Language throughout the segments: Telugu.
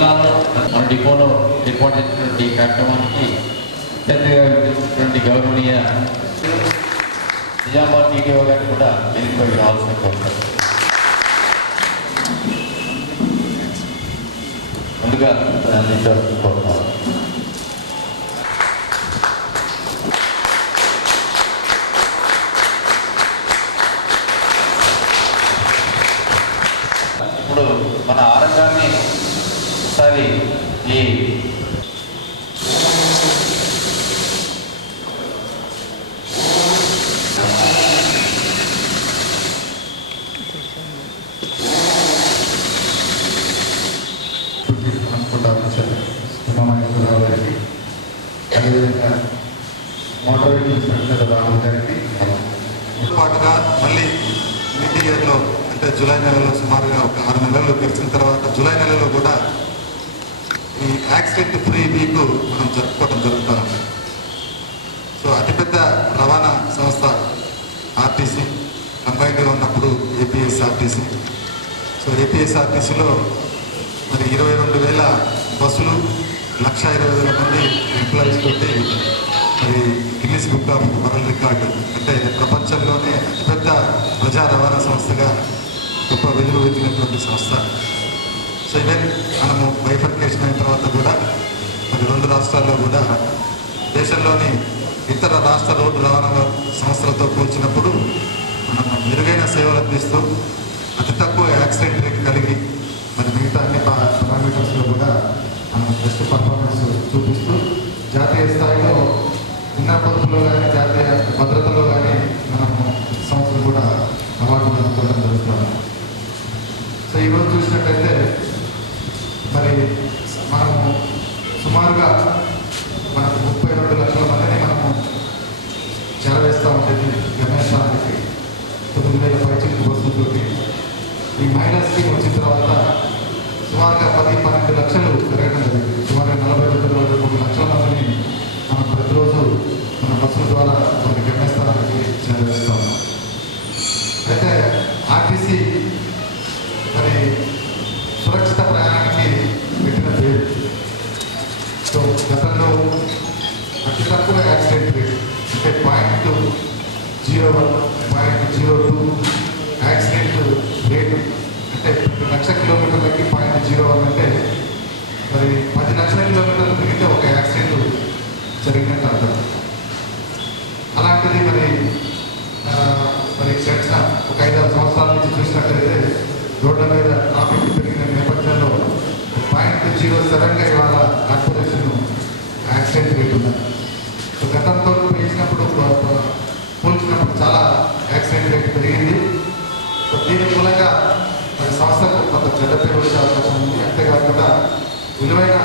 జిల్లాలో మన డిపోలో ఏర్పాటు చేసినటువంటి ఈ కార్యక్రమానికి గౌరవనీయ నిజామాబాద్ టీటీఓ గారిని కూడా దీనిపై రావాల్సిన కోరుతారు. ముందుగా కోరుతారు. ఇప్పుడు మన ఆరంగాన్ని ఒకసారి ఈ అదేవిధంగా మోటార్ వెహికల్ ఇన్స్పెక్టర్ రాహుల్ గారికి పాటుగా మళ్ళీ నీటి ఇయర్లో అంటే జూలై నెలలో సుమారుగా ఒక 6 నెలలు గడిచిన తర్వాత జూలై నెలలో కూడా ఈ యాక్సిడెంట్ ఫ్రీ వీక్ మనం జరుపుకోవడం జరుగుతాం. సో అతిపెద్ద రవాణా సంస్థ ఆర్టీసీ కంబైన్డ్గా ఉన్నప్పుడు ఏపీఎస్ఆర్టీసీ. సో ఏపీఎస్ఆర్టీసీలో మరి 22,000 బస్సులు 1,20,000 మంది ఎంప్లాయీస్ తోటి మరి Guinness book of world record అంటే ప్రపంచంలోనే అతిపెద్ద ప్రజా రవాణా సంస్థగా గొప్ప వెలుగు వెతికినటువంటి సంస్థ. సో ఈవెన్ మనము బైఫర్కేషన్ అయిన తర్వాత కూడా మరి 2 రాష్ట్రాల్లో కూడా దేశంలోని ఇతర రాష్ట్ర రోడ్డు రవాణా సంస్థలతో పోల్చినప్పుడు మనం మెరుగైన సేవలు అందిస్తూ అతి తక్కువ యాక్సిడెంట్ రేట్ కలిగి మరి మిగతా అన్ని పారామీటర్స్లో కూడా మనం బెస్ట్ పర్ఫార్మెన్స్ చూపిస్తూ జాతీయ స్థాయిలో చిన్న పొదుపులో కానీ జాతీయ భద్రతలో కానీ మనము సంస్థలు కూడా అవార్డులు అందుకోవడం జరుగుతుంది. సో ఈరోజు చూసినట్టయితే మరి మనము సుమారుగా మనకు 32 లక్షల మందిని మనము చేరవేస్తూ ఉంటుంది గమేశానికి 9,000 పైచిలకు బస్సులతోటి. ఈ మహిళా స్కీమ్ వచ్చిన తర్వాత సుమారుగా 10-12 లక్షలు పెరగడం జరిగింది. సుమారుగా 42 లక్షల మందిని మనం ప్రతిరోజు మన బస్సుల ద్వారా కొన్ని గమ్యస్థానానికి చేరవేస్తాం. అయితే ఆర్టీసీ మరి సురక్షిత ప్రయాణానికి పెట్టిన పేరు. సో గతంలో అతి తక్కువ యాక్సిడెంట్ రేట్ అంటే 0.01, 0.02 యాక్సిడెంట్ రేటు అంటే 1,00,000 కిలోమీటర్లకి 0.01 అంటే మరి 10 లక్షల కిలోమీటర్లు తిరిగితే ఒక యాక్సిడెంట్ జరిగినట్టు అర్థం. అలాంటిది మరి గడిచిన ఒక 5-6 సంవత్సరాల నుంచి చూసినట్లయితే రోడ్ల మీద ట్రాఫిక్ పెరిగిన నేపథ్యంలో 0.07గా ఇవాళ కార్పొరేషన్ యాక్సిడెంట్ రేట్ ఉన్నది. సో గతంతో పోల్చినప్పుడు చాలా యాక్సిడెంట్ రేట్ పెరిగింది. సో దీని మూలంగా మరి సంస్థకు కొంత చెడ్డ పేరు వచ్చే అవకాశం ఉంది. అంతేకాకుండా విలువైన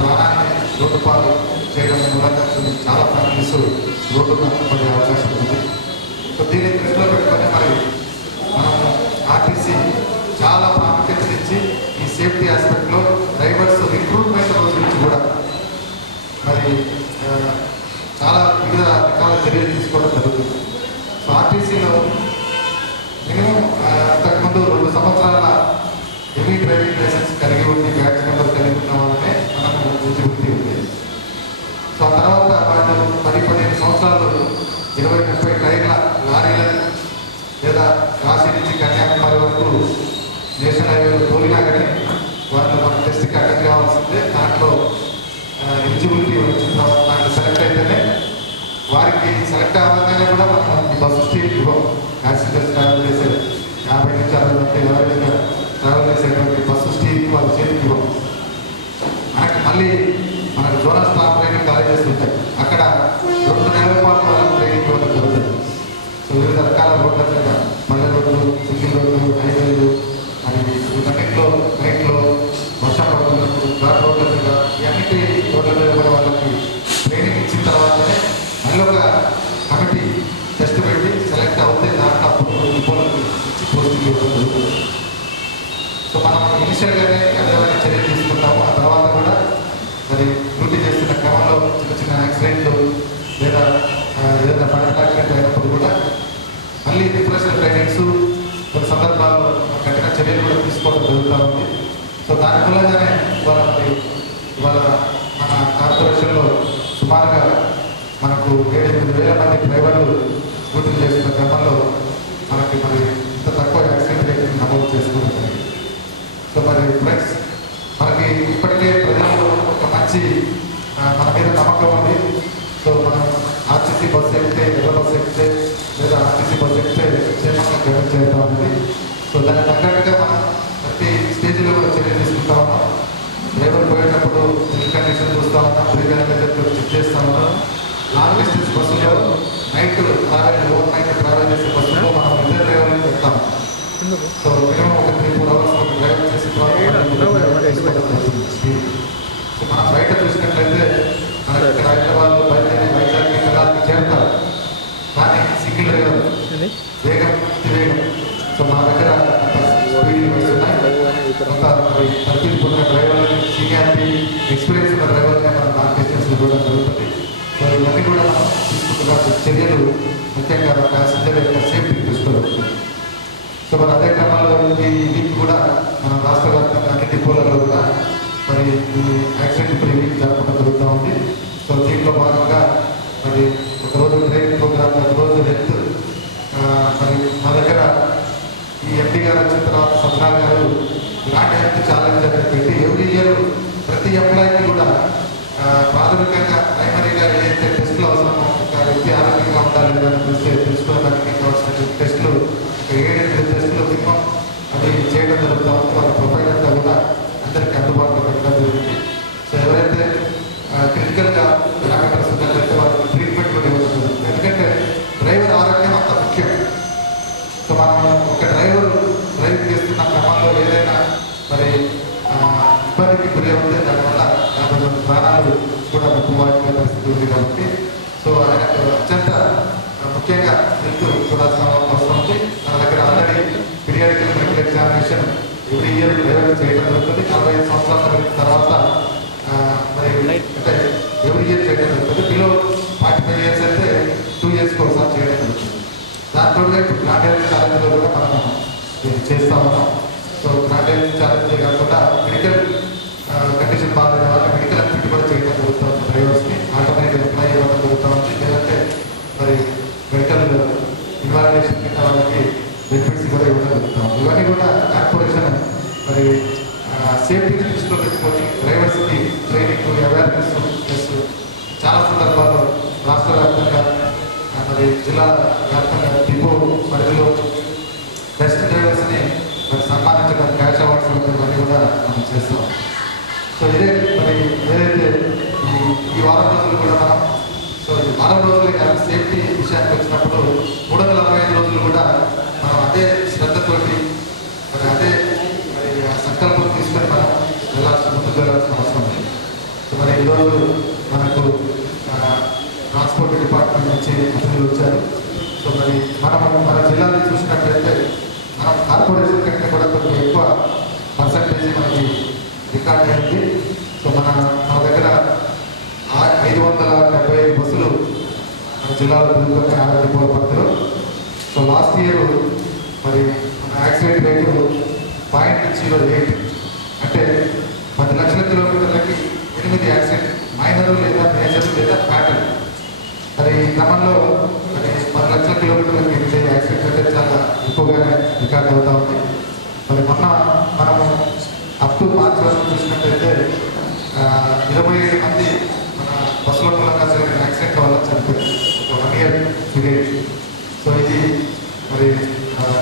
ప్రాణాన్ని రోడ్డు పాలు చేయడం మూలంగా చాలా ఫ్యామిలీస్ రోడ్డున పడే అవకాశం ఉంది. సో దీన్ని దృష్టిలో పెట్టుకొని మరి మనము ఆర్టీసీ చాలా ప్రాముఖ్యత ఇచ్చి ఈ సేఫ్టీ ఆస్పెక్ట్లో డ్రైవర్స్ రిక్రూట్మెంట్ రోజు నుంచి కూడా మరి చాలా వివిధ రకాల చర్యలు తీసుకోవడం జరుగుతుంది. సో ఆర్టీసీలో మినిమం అంతకుముందు 2 సంవత్సరాల హెవీ డ్రైవింగ్ లైసెన్స్ కలిగి ఉండి బ్యాచ్ నెంబర్ కలిగి ఉన్న వాళ్ళనే మనము ఎలిజిబిలిటీ ఉంది. సో ఆ తర్వాత వాళ్ళు 10-15 సంవత్సరాలు 20-30 టైర్ల లారీలను లేదా కాశీ నుంచి కన్యాకుమారి వరకు నేషనల్ హైవేలో తోలినా కానీ వాళ్ళు మన టెస్ట్కి అటెండ్ కావాల్సిందే. దాంట్లో ఎలిజిబిలిటీ వచ్చిన తర్వాత దాంట్లో సెలెక్ట్ అయితేనే వారికి సెలెక్ట్ అవ్వగానే కూడా మనం బస్సు స్టీట్ ఇవ్వం. ప్యాసింజర్స్ ట్రావెల్ చేసే 50 నుంచి 60 మంది ఎవరైనా ట్రావెల్ చేసేటువంటి బస్సు స్టీట్ వాళ్ళు చేతికి ఇవ్వం. మనకు జోనల్ స్టాఫ్ ట్రైనింగ్ కాలేజెస్ ఉంటాయి. అక్కడ 2 నెలల పాటు వాళ్ళకి ట్రైనింగ్ ఇవ్వడం జరుగుతుంది. సో వివిధ రకాల రోడ్ల మీద పల్లె రోడ్లు, సింగిల్ రోడ్లు, హైవేలు మరి వీటన్నింటిలో నైట్లో వర్షం పడుతున్నప్పుడు ఘాట్ రోడ్ల మీద ఇవన్నిటి రోడ్ల మీద కూడా వాళ్ళకి ట్రైనింగ్ ఇచ్చిన తర్వాతనే మళ్ళీ ఒక కమిటీ టెస్ట్ పెట్టి సెలెక్ట్ అవుతే దాంట్లో అప్పుడు డిపోలకు ఇచ్చి పోస్టింగ్ ఇవ్వడం జరుగుతుంది. సో మనం ఇనిషియల్గానే ఏమైనా చర్యలు తీసుకుంటాము. ఆ తర్వాత కూడా మరి డ్యూటీ చేస్తున్న క్రమంలో చిన్న యాక్సిడెంట్లు లేదా ఏదైనా ఫైర్ యాక్సిడెంట్ అయినప్పుడు కూడా మళ్ళీ రిఫ్రెషర్ ట్రైనింగ్స్ కొన్ని సందర్భాల్లో కఠిన చర్యలు కూడా తీసుకోవడం జరుగుతూ ఉంది. సో దాని మూలంగానే ఇవాళ మన కార్పొరేషన్లో సుమారుగా మనకు 7-8 వేల మంది డ్రైవర్లు డ్యూటీలు చేస్తున్న క్రమంలో మనకి ఇంత తక్కువ యాక్సిడెంట్ రేట్ నమోదు చేసుకోవడం జరిగింది. సో ఫ్రెండ్స్, మనకి ఇప్పటికే ప్రజల్లో ఒక మంచి మన మీద నమ్మకం ఉంది. సో మనం ఆర్టీసీ బస్సు ఎక్కితే, ఎర్ర బస్సు ఎక్కితే లేదా ఆర్టీసీ బస్సు ఎక్కితే క్షేమంగా గమనం చేస్తూ ఉంది. సో దానికి తగ్గట్టుగా మనం ప్రతి స్టేజ్లో కూడా చర్యలు తీసుకుంటా ఉన్నాం. డ్రైవర్ పోయేటప్పుడు హెల్త్ కండిషన్ చూస్తూ ఉన్నాం, ప్రీవియస్ చెక్ చేస్తూ ఉన్నాం. లాంగ్ డిస్టెన్స్ బస్సులో నైట్ ఓవర్ నైట్ ట్రావెల్ చేసే బస్సులో మనం ఇద్దరు డ్రైవర్లు పెడతాం. సో మినిమం ఒక 3-4 అవర్స్ డ్రైవర్ చేసిన తర్వాత సో మనం బయట చూసినట్లయితే మనకి ఇక్కడ హైదరాబాద్ బయలుదేరి వైజాగ్ నగరానికి చేరుతారు, కానీ సింగిల్ డ్రైవర్ వేగం వేగం. సో మా దగ్గర స్పీడ్ లిమిట్స్ ఉన్నాయి. కొంత తరబిది పొందిన డ్రైవర్లని, సీనియారిటీ ఎక్స్పీరియన్స్ ఉన్న డ్రైవర్ని మనం లాంగ్ డిస్టెన్స్ ఇవ్వడం జరుగుతుంది. సో ఇవన్నీ కూడా మనం తీసుకుంటున్న చర్యలు ముఖ్యంగా ప్యాసింజర్ యొక్క సేఫ్టీ దృష్టిలో. సో అదే క్రమంలో ఈ వీక్ కూడా మన రాష్ట్ర వ్యాప్తంగా అన్ని డిపోలలో కూడా ఈ యాక్సిడెంట్ ఫ్రీ వీక్ జరపడం జరుగుతూ ఉంది. సో దీంట్లో భాగంగా ఒకరోజు ట్రైనింగ్ ప్రోగ్రామ్, ఒకరోజు హెల్త్. మా దగ్గర ఈ ఎంపీ గారు వచ్చిన తర్వాత సత్యనారాయణ గారు ఇలాంటి హెల్త్ ఛాలెంజ్ అనేది పెట్టి ఎవ్రీ ఇయర్ ప్రతి ఎంప్లాయీకి కూడా ప్రాథమికంగా ప్రైమరీగా ఏదైతే టెస్టులు అవసరమో, ఒక వ్యక్తి ఆరోగ్యంగా ఉండాలి లేదా తెలుసుకోవడానికి కావాల్సిన టెస్టులు 7-8 టెస్టులు మినిమం అవి చేయడం జరుగుతూ ఉంది. వాళ్ళ ప్రొఫైల్ అంతా కూడా అందరికీ అందుబాటులో పెట్టడం జరిగింది. సో ఎవరైతే క్రిటికల్గా పారామీటర్స్ ఉన్నట్లయితే వాళ్ళకి ట్రీట్మెంట్ కూడా ఇవ్వడం జరుగుతుంది. ఎందుకంటే డ్రైవర్ ఆరోగ్యం అంత ముఖ్యం. సో మనం ఒక డ్రైవింగ్ చేస్తున్న క్రమంలో ఏదైనా ఇబ్బందికి గురి అవుతే దానివల్ల 50 మంది ప్రాణాలు కూడా ముక్కువాల్సిన పరిస్థితి ఉంది. కాబట్టి సో ఆయనకు అత్యంత ముఖ్యంగా హెల్త్ చూడాల్సిన అవసరం ఉంది. మన దగ్గర already periodical medical examination every year driver చేయడం జరుగుతుంది. 45 సంవత్సరాల తర్వాత అంటే ఎవ్రీ ఇయర్ చేయడం జరుగుతుంది. బిలో 45 ఇయర్స్ అయితే 2 ఇయర్స్కి ఒకసారి చేయడం జరుగుతుంది. దాంతో ఇప్పుడు గ్రాండ్ హెల్త్ ఛాలెంజ్లో కూడా మనం చేస్తూ ఉన్నాం. సో గ్రాండ్ హెల్త్ ఛాలెంజ్ కాకుండా మెడికల్ కండిషన్ బాగాలేని వాళ్ళకి మెడికల్ యాక్టివిటీ కూడా చేయడం జరుగుతూ ఉంది. డ్రైవర్స్ని ఆటోమేటిక్ ఎంప్లాయ్ ఇవ్వడం జరుగుతూ ఉంది. లేదంటే మెడికల్ ఇన్వాలిడేషన్ కింద వాళ్ళకి బెనిఫిట్స్ కూడా ఇవ్వడం జరుగుతూ ఉంది. ఇవన్నీ కూడా కార్పొరేషన్ సేఫ్టీని దృష్టిలో పెట్టుకొని డ్రైవర్స్కి ట్రైనింగ్, అవేర్నెస్ ప్లస్ చాలా సందర్భాల్లో రాష్ట్ర వ్యాప్తంగా జిల్లా వ్యాప్తంగా డిపో పరిధిలో బెస్ట్ డ్రైవర్స్ని సన్మానించడం, క్యాష్ అవార్డ్స్ ఇవన్నీ కూడా మనం చేస్తాం. సో ఇదే ఏదైతే ఈ వారం రోజులు కూడా మనం ఈ వారం రోజులే కాదు, సేఫ్టీ విషయానికి వచ్చినప్పుడు 365 రోజులు కూడా మనం అదే శ్రద్ధతోటి అదే సంకల్పం తీసుకొని మనం ముందుకు వెళ్ళాల్సిన అవసరం ఉంది. సో ఈరోజు మనకు ట్రాన్స్పోర్ట్ డిపార్ట్మెంట్ నుంచి అతిథులు వచ్చారు. సో మన జిల్లాని చూసినట్లయితే మనం కార్పొరేషన్ కంటే కూడా కొంచెం ఎక్కువ పర్సంటేజ్ మనకి రికార్డ్ అయింది. సో మన దగ్గర 575 బస్సులు మన జిల్లాలో తిరుగుతున్నాయి 6 డిపోల పరిధిలో. సో లాస్ట్ ఇయర్ మన యాక్సిడెంట్ రేటు 0.08, అంటే 10 లక్షల కిలోమీటర్లకి 8 యాక్సిడెంట్, మైనర్ లేదా మేజర్ లేదా ఫ్యాటల్. ఈ క్రమంలో 10 లక్షల కిలోమీటర్లకి 8 యాక్సిడెంట్ అంటే చాలా ఎక్కువగానే రికార్డ్ అవుతూ ఉంది. మొన్న మనము అప్ టు మార్చి వరకు చూసినట్టయితే 27 మంది మన బస్సుల మూలంగా జరిగిన యాక్సిడెంట్ వల్ల చనిపోయారు ఒక 1 ఇయర్ పీరియడ్. సో ఇది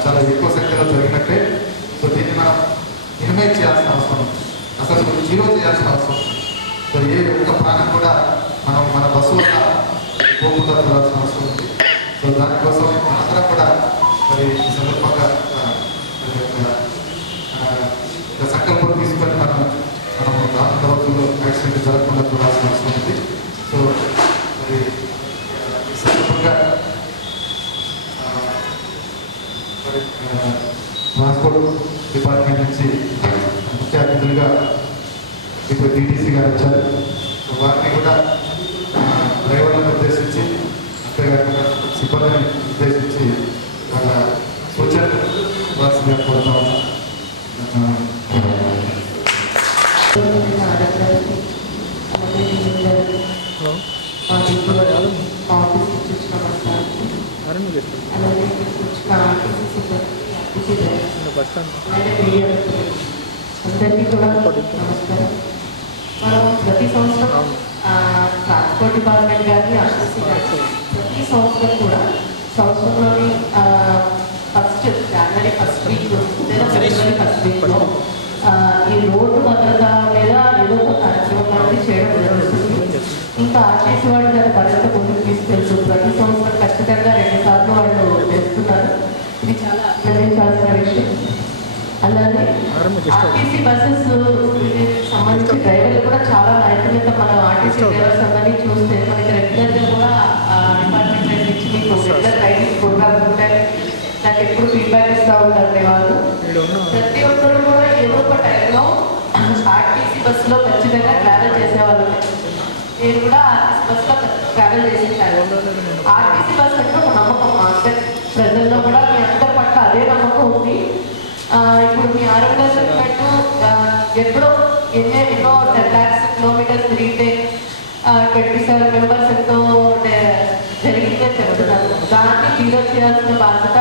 చాలా ఎక్కువ సంఖ్యలో జరిగినట్టే. సో దీన్ని మనం మినిమైజ్ చేయాల్సిన అవసరం ఉంది, అసలు జీరో చేయాల్సిన అవసరం ఉంది. సో ఏ ఒక్క ప్రాణం కూడా మనం మన బస్సు వల్ల పోకుండా చూడాల్సిన అవసరం ఉంది. సో దానికోసం అందరం కూడా ఈ సందర్భంగా సంకల్పం తీసుకొని మనం రానున్న రోజుల్లో యాక్సిడెంట్ జరగకుండా చూడాల్సిన అవసరం ఉంది. సో ఈ సందర్భంగా ట్రాన్స్పోర్ట్ డిపార్ట్మెంట్ నుంచి ముఖ్య అతిథులుగా ఇప్పుడు DTC గారు వచ్చారు. సో వారిని కూడా డ్రైవర్లను ఉద్దేశించి, అంతేకాకుండా సిబ్బందిని ఉద్దేశించి వాళ్ళ సూచనలు వాల్సిందిగా కోరుతా ఉన్నాం. ఆడగారికి అలాగే ఆఫీస్ ఇచ్చిన నమస్కారం. అలాగే వచ్చిన ఆర్టీసీ సిబ్బంది, ఆర్టీసీ డ్రైవర్స్, అలాగే మీడియా అందరికీ కూడా నమస్కారం. మనం ప్రతి సంవత్సరం ట్రాన్స్పోర్ట్ డిపార్ట్మెంట్ కానీ ఆర్టీసీ కానీ ప్రతి సంవత్సరం కూడా సంవత్సరంలోని జనవరి ఫస్ట్ వీక్ లేదా ఫిబ్రవరి ఫస్ట్ వీక్లో ఈ రోడ్డు భద్రత మీద ఏదో ఒక కార్యక్రమం అనేది చేయడం జరుగుతుంది. ఇంకా ఆర్టీసీ వాళ్ళు దాన్ని భద్రత ముందుకు తీసుకెళ్తూ ప్రతి సంవత్సరం ఖచ్చితంగా 2 సార్లు వాళ్ళు చేస్తున్నారు. ఇది చాలా అభినందించాల్సిన విషయం. అలాగే ఆర్టీసీ బస్సెస్ సంబంధించి డ్రైవర్లు కూడా చాలా నైపుణ్యత. మనం ఆర్టీసీ డ్రైవర్స్ అందరినీ చూస్తే మనకి రెగ్యులర్గా కూడా డిపార్ట్మెంట్ వైపు నుంచి మీకు రెగ్యులర్ రైడింగ్ ప్రోగ్రామ్స్ ఉంటాయి. నాకు ఎప్పుడు ఫీడ్బ్యాక్ ఇస్తూ ఉంటారు వాళ్ళు. ప్రతి ఒక్కరు కూడా ఏదో ఒక టైంలో ఆర్టీసీ బస్సులో ఖచ్చితంగా ట్రావెల్ చేసేవాళ్ళు. నేను కూడా ఆర్టీసీ బస్సులో ట్రావెల్ చేసేసాను. ఆర్టీసీ బస్ అంటే ఒక నమ్మకం. అందరి ప్రజల్లో కూడా మీ అందరి పట్ల అదే నమ్మకం ఉంది. ఇప్పుడు మీ ఆరోగ్య చెప్పినట్టు ఎప్పుడో ఎన్నో 10 lakhs కిలోమీటర్స్ తిరిగితే 27 మెంబర్స్ ఎంతో జరిగిందని చెప్తున్నారు. దాన్ని క్లియర్ చేయాల్సిన బాధ్యత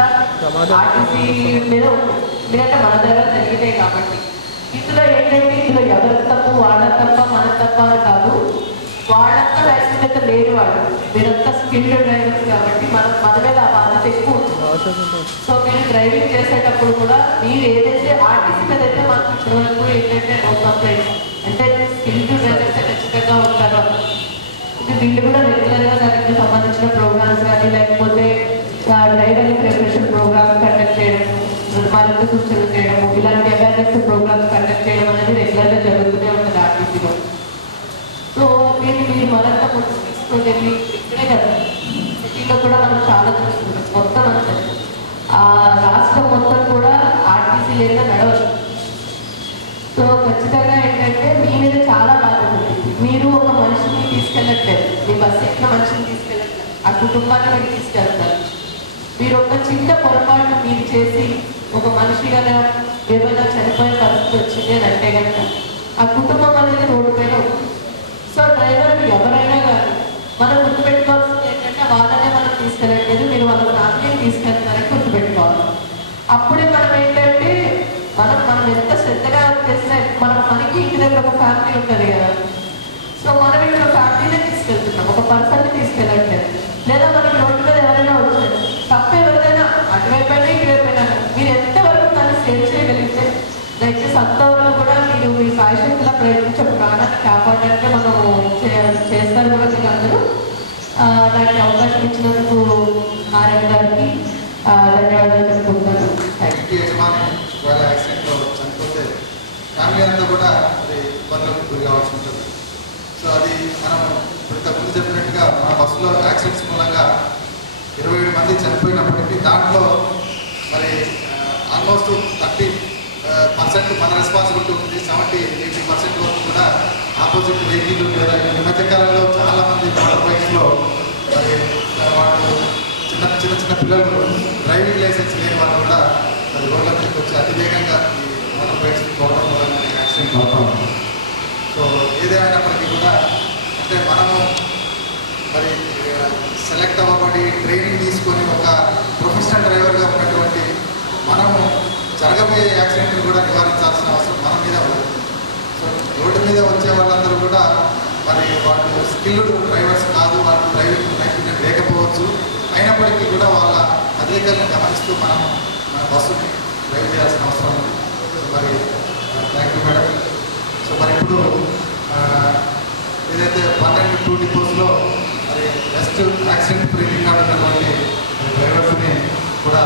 ఆర్టీసీ మీద ఉంది. ఎందుకంటే మన దగ్గర జరిగినాయి కాబట్టి. ఇందులో ఏంటంటే ఇందులో ఎవరి తప్పు వాళ్ళ తప్ప మన తప్ప అని కాదు. వాళ్ళంతా నైపుణ్యత లేని వాళ్ళు, మీరంతా స్కిల్డ్ డ్రైవర్స్ కాబట్టి మన మీద ఆ బాధ్యత ఎక్కువ ఉంటుంది. సో మీరు డ్రైవింగ్ చేసేటప్పుడు కూడా మీరు ఏదైతే ఆర్టీసీ మీద అయితే మాకు ఇప్పటివరకు ఏంటంటే నో కంప్లైంట్స్, అంటే స్కిల్డ్ డ్రైవర్స్ ఖచ్చితంగా ఉంటారు. ఇది వీళ్ళు కూడా రెగ్యులర్గా దానికి సంబంధించిన ప్రోగ్రామ్స్ కానీ లేకపోతే డ్రైవర్ని ప్రిపరేషన్ ప్రోగ్రామ్స్ కండక్ట్ చేయడం, మరింత సూచనలు చేయడము, ఇలాంటి అవేర్నెస్ ప్రోగ్రామ్స్ కండక్ట్ చేయడం అనేది రెగ్యులర్గా జరుగుతూనే ఉంటుంది ఆర్టీసీలో. సో దీన్ని మీరు మరింత ముందుకు తీసుకొని వెళ్ళి ఇక్కడే కదా సిటీలో కూడా మనం చాలా చూస్తున్నాం. మొత్తం అంతా రాష్ట్రం మొత్తం కూడా ఆర్టీసీ లేదా నడవచ్చు. సో ఖచ్చితంగా ఏంటంటే మీ మీద చాలా బాధ్యత ఉంది. మీరు ఒక మనిషిని తీసుకెళ్ళట్లేదు, మీ బస్సు ఎక్కిన మనిషిని తీసుకెళ్ళట్లేదు, ఆ కుటుంబాన్ని మీరు తీసుకెళ్తారు. మీరు ఒక చిన్న పొరపాటు మీరు చేసి ఒక మనిషి కదా ఏమైనా చనిపోయే పరిస్థితి వచ్చింది అని అంటే కనుక ఆ కుటుంబం అనేది రోడ్డు పైన ఉంటుంది. సో డ్రైవర్లు ఎవరైనా కానీ మనం గుర్తుపెట్టుకోవాల్సింది ఏంటంటే వాళ్ళనే మనం తీసుకెళ్ళట్లేదు, మీరు వాళ్ళ ఫ్యామిలీని తీసుకెళ్తారని గుర్తుపెట్టుకోవాలి. అప్పుడే మనం ఏంటంటే మనం ఎంత శ్రద్ధగా చేసినా మనకి ఇంటి దగ్గర ఒక ఫ్యామిలీ ఉంటుంది కదా. సో మనం ఇక్కడ ఫ్యామిలీనే తీసుకెళ్తున్నాం, ఒక పర్సన్ని తీసుకెళ్ళట్లేదు. లేదా మనకి రోడ్డు మీద ఎవరైనా వచ్చారు, తప్ప ఎవరిదైనా అటువైపోయినా ఇటువైపోయినా మీరు ఎంతవరకు దాన్ని సేవ్ చేయగలిగితే దయచేసి అంతవరకు కూడా మీరు మీ సాయశక్తిలా ప్రయత్నించే ప్రాణాన్ని కాపాడడానికి మనం చేస్తారు కూడా. మీరు అందరూ నాకు అవకాశం ఇచ్చినందుకు ఆర్ఎం గారికి ధన్యవాదాలు చెప్పుకుంటాను. చనిపోతే ఫ్యామిలీ అంతా కూడా అది ఇబ్బందులకు గురి కావాల్సి ఉంటుంది. సో అది మనం ఇంతకుముందు చెప్పినట్టుగా మన బస్సులో యాక్సిడెంట్స్ మూలంగా 27 మంది చనిపోయినప్పటికీ దాంట్లో మరి ఆల్మోస్ట్ 30% మన రెస్పాన్సిబిలిటీ ఉంది. 70-80% వరకు కూడా ఆపోజిట్ వెహికల్ లేదా ఈ మధ్యకాలంలో చాలామంది మోటార్ బైక్స్లో మరి వాళ్ళు చిన్న పిల్లలు డ్రైవింగ్ లైసెన్స్ లేని వాళ్ళు కూడా మరి రోడ్ల మీదకి వచ్చి అతివేగంగా ఈ మోటార్ బైక్స్ పోవడం వల్ల యాక్సిడెంట్ అవుతూ ఉంది. సో ఏదేమైనప్పటికీ కూడా అంటే మనము మరి సెలెక్ట్ అవ్వబడి ట్రైనింగ్ తీసుకొని ఒక ప్రొఫెషనల్ డ్రైవర్గా ఉన్నటువంటి మనము జరగబోయే యాక్సిడెంట్లు కూడా నివారించాల్సిన అవసరం మన మీద ఉంది. సో రోడ్డు మీద వచ్చే వాళ్ళందరూ కూడా మరి వాళ్ళు స్కిల్డ్ డ్రైవర్స్ కాదు, వాళ్ళు డ్రైవింగ్ నైపుణ్యం లేకపోవచ్చు. అయినప్పటికీ కూడా వాళ్ళ అధికారులను గమనిస్తూ మనం మన బస్సుని డ్రైవ్ చేయాల్సిన అవసరం ఉంది. సో మరి థ్యాంక్ యూ మేడం. సో మరి ఇప్పుడు ఏదైతే 12 డిపోస్లో మరి బెస్ట్ యాక్సిడెంట్ ఫ్రీ రికార్డు ఉన్నటువంటి డ్రైవర్స్ని కూడా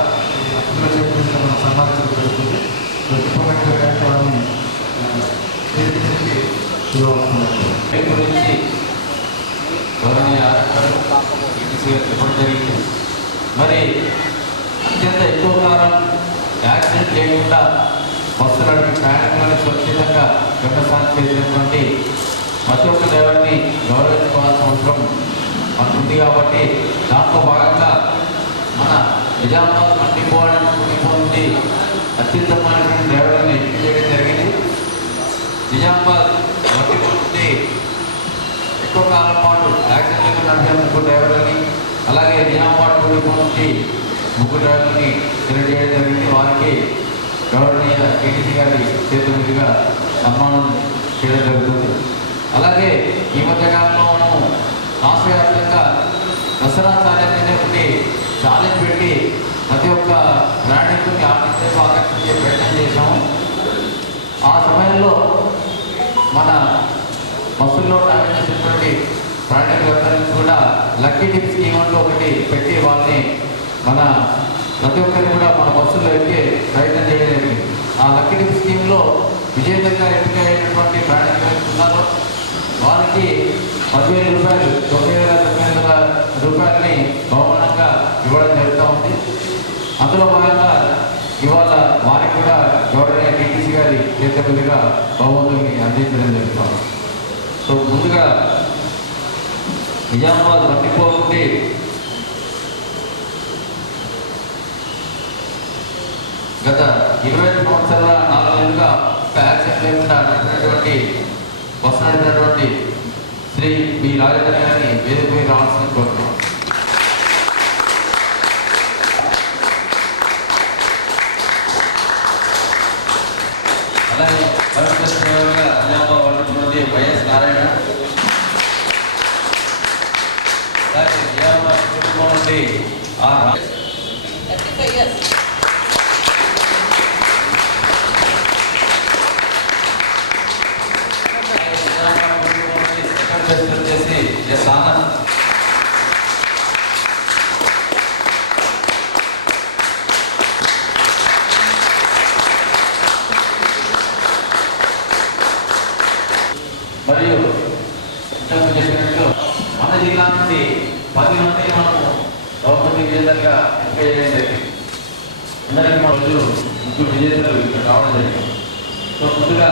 అందులో చెప్పి మనం సన్మానించడం జరుగుతుంది. సో డిపో మేనేజర్ గారికి వాళ్ళని గురించి గౌరవనీయ చెప్పడం జరిగింది. మరి అత్యంత ఎక్కువ కాలం యాక్సిడెంట్ లేకుండా బస్సు నడిపి ప్రయాణికులను సురక్షితంగా గమ్యస్థానం చేసినటువంటి ప్రతి ఒక్క డ్రైవర్ని గౌరవించుకోవాల్సిన అవసరం మనకు ఉంది. కాబట్టి దాంట్లో భాగంగా మన నిజామాబాద్ మండిపో నుండి అత్యుత్తమైనటువంటి డ్రైవర్లను ఎంపిక చేయడం జరిగింది. నిజామాబాద్ నుండి ఎక్కువ కాలం పాటు యాక్సిడెంట్ నడిపే ముగ్గురు డ్రైవర్లని, అలాగే నిజామాబాద్ నుండి ముగ్గురు డ్రైవర్లని సెలెక్ట్ చేయడం జరిగింది. వారికి గౌరవనీయ కేటీసీ గారి చేతుల మీదుగా సన్మానం చేయడం జరుగుతుంది. అలాగే ఈ మధ్యకాలంలో మనము రాష్ట్ర వ్యాప్తంగా దసరా ఛాలెంజ్ అనే ఒకటి ఛాలెంజ్ పెట్టి ప్రతి ఒక్క ప్రయాణికుని ఆర్థికంగా ఆకర్షించే ప్రయత్నం చేశాము. ఆ సమయంలో మన బస్సుల్లో ట్రావెల్ చేసినటువంటి ప్రయాణికులందరికీ కూడా లక్కీ టిప్ స్కీమ్ అంటూ ఒకటి పెట్టి వాళ్ళని మన ప్రతి ఒక్కరిని కూడా మన బస్సుల్లో ఎక్కే ప్రయత్నం చేయడం జరిగింది. ఆ లక్కీ టిప్ స్కీమ్లో విజేతగా ఎంపికైనటువంటి ప్రయాణికులు ఉన్నారో వారికి 10,000 రూపాయలు, 9,900 రూపాయలని బహుమానంగా ఇవ్వడం జరుగుతూ ఉంది. అందులో భాగంగా ఇవాళ వారికి కూడా గౌరవనీయ కేటీసీ గారి చేతుల మీదుగా బహుమతుల్ని అందించడం జరుగుతుంది. సో ముందుగా నిజామాబాద్ బండిపూర్ నుండి గత 20 సంవత్సరాల 4 నెలలుగా యాక్సిడెంట్ లేకుండా నడిపినటువంటి బస్సు నడిపినటువంటి శ్రీ పి రాజేంద్ర గారిని వేదికపై రావాల్సిన కోరుతున్నాం. అలాగే పరిశ్రమగా నిజామాబాద్ బండిపూర్ వైఎస్ నారాయణ, అలాగే నిజామాబాద్ కుటుంబం నుండి వచ్చేసి ఎస్ ఆనంద్, మరియు చెప్పినట్టు మన జిల్లా నుండి 10 మందిని మనము గవర్నమెంట్ విజేతలుగా ఎంపిక చేయడం జరిగింది. అందరికీ మన రోజు ముగ్గురు విజేతలు ఇక్కడ రావడం జరిగింది. సో ముందుగా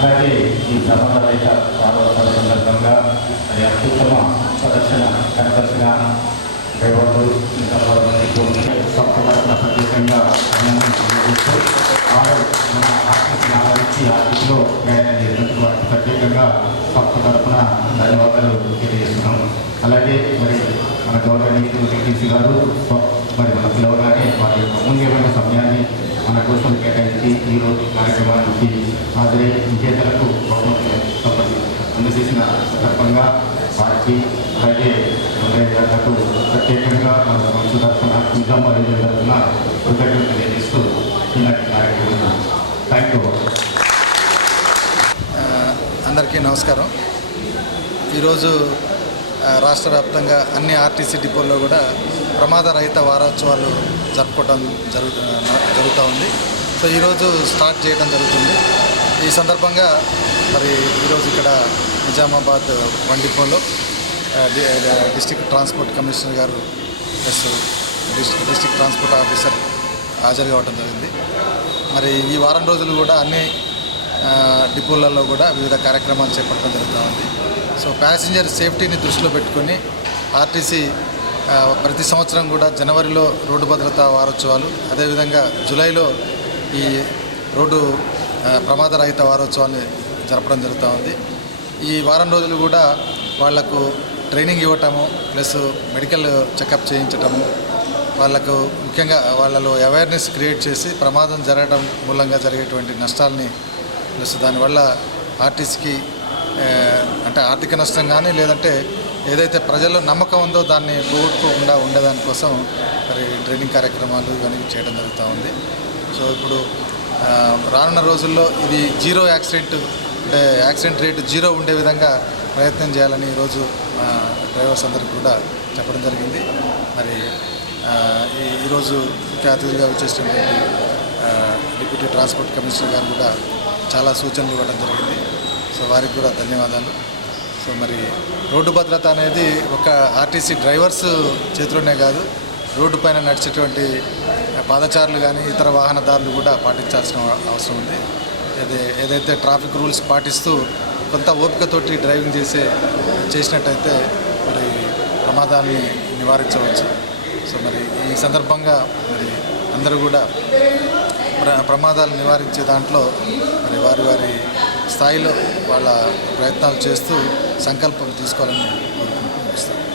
అలాగే ఈ ప్రమాదరహిత వారోత్సవ సందర్భంగా మరి అత్యుత్తమ ప్రదర్శన కనపరిచిన డ్రైవర్లు ఇంకా సంస్థల ప్రత్యేకంగా అభినందిస్తూ వారు మన ఆర్టీసీ ఆదరించి ఆర్టీసీలో ప్రయాణం చేసినందుకు వారికి ప్రత్యేకంగా సంస్థ తరఫున ధన్యవాదాలు తెలియజేస్తున్నాం. అలాగే మరి మన గౌరవనీయులు కేటీసీ గారు మరి మన పిలవగానే వారి యొక్క అమూల్యమైన సమయాన్ని మన కోసం కేటాయించి ఈరోజు కార్యక్రమానికి హాజరై విజేతలకు బహుమతులు అందజేసిన సందర్భంగా వారికి అలాగే గారికి ప్రత్యేకంగా మన సంస్థ తరఫున నిజామాబాద్ రేడియో తరఫున కృతజ్ఞతలు తెలియజేస్తూ ఈనాటి కార్యక్రమం థ్యాంక్ యూ. అందరికీ నమస్కారం. ఈరోజు రాష్ట్ర వ్యాప్తంగా అన్ని ఆర్టీసీ డిపోల్లో కూడా ప్రమాద రహిత వారోత్సవాలు జరుపుకోవడం జరుగుతూ ఉంది. సో ఈరోజు స్టార్ట్ చేయడం జరుగుతుంది. ఈ సందర్భంగా మరి ఈరోజు ఇక్కడ నిజామాబాద్ వండిపోలో డిస్ట్రిక్ట్ ట్రాన్స్పోర్ట్ కమిషనర్ గారు ప్లస్ డిస్ట్రిక్ట్ ట్రాన్స్పోర్ట్ ఆఫీసర్ హాజరు కావడం జరిగింది. మరి ఈ వారం రోజులు కూడా అన్ని డిపోలలో కూడా వివిధ కార్యక్రమాలు చేపట్టడం జరుగుతూ ఉంది. సో ప్యాసింజర్ సేఫ్టీని దృష్టిలో పెట్టుకొని ఆర్టీసీ ప్రతి సంవత్సరం కూడా జనవరిలో రోడ్డు భద్రతా వారోత్సవాలు, అదేవిధంగా జూలైలో ఈ రోడ్డు ప్రమాద రహిత వారోత్సవాన్ని జరపడం జరుగుతూ ఉంది. ఈ వారం రోజులు కూడా వాళ్లకు ట్రైనింగ్ ఇవ్వటము, ప్లస్ మెడికల్ చెకప్ చేయించటము, వాళ్ళకు ముఖ్యంగా వాళ్ళలో అవేర్నెస్ క్రియేట్ చేసి ప్రమాదం జరగడం మూలంగా జరిగేటువంటి నష్టాలని, ప్లస్ దానివల్ల ఆర్టీసీకి అంటే ఆర్థిక నష్టం కానీ లేదంటే ఏదైతే ప్రజల్లో నమ్మకం ఉందో దాన్ని పోగొట్టుకోకుండా ఉండేదానికోసం మరి ట్రైనింగ్ కార్యక్రమాలు ఇవన్నీ చేయడం జరుగుతూ ఉంది. సో ఇప్పుడు రానున్న రోజుల్లో ఇది జీరో యాక్సిడెంట్, అంటే యాక్సిడెంట్ రేటు జీరో ఉండే విధంగా ప్రయత్నం చేయాలని ఈరోజు డ్రైవర్స్ అందరికీ కూడా చెప్పడం జరిగింది. మరి ఈరోజు ముఖ్య అతిథులుగా వచ్చేసినటువంటి డిప్యూటీ ట్రాన్స్పోర్ట్ కమిషనర్ గారు కూడా చాలా సూచనలు ఇవ్వడం జరిగింది. సో వారికి కూడా ధన్యవాదాలు. సో మరి రోడ్డు భద్రత అనేది ఒక ఆర్టీసీ డ్రైవర్స్ చేతిలోనే కాదు, రోడ్డు పైన నడిచేటువంటి పాదచారులు కానీ ఇతర వాహనదారులు కూడా పాటించాల్సిన అవసరం ఉంది. ఏదైతే ట్రాఫిక్ రూల్స్ పాటిస్తూ కొంత ఓపికతోటి డ్రైవింగ్ చేసినట్టయితే మరి ప్రమాదాన్ని నివారించవచ్చు. సో మరి ఈ సందర్భంగా మరి అందరూ కూడా ప్రమాదాలు నివారించే దాంట్లో మరి వారి స్థాయిలో వాళ్ళ ప్రయత్నాలు చేస్తూ సంకల్పం తీసుకోవాలని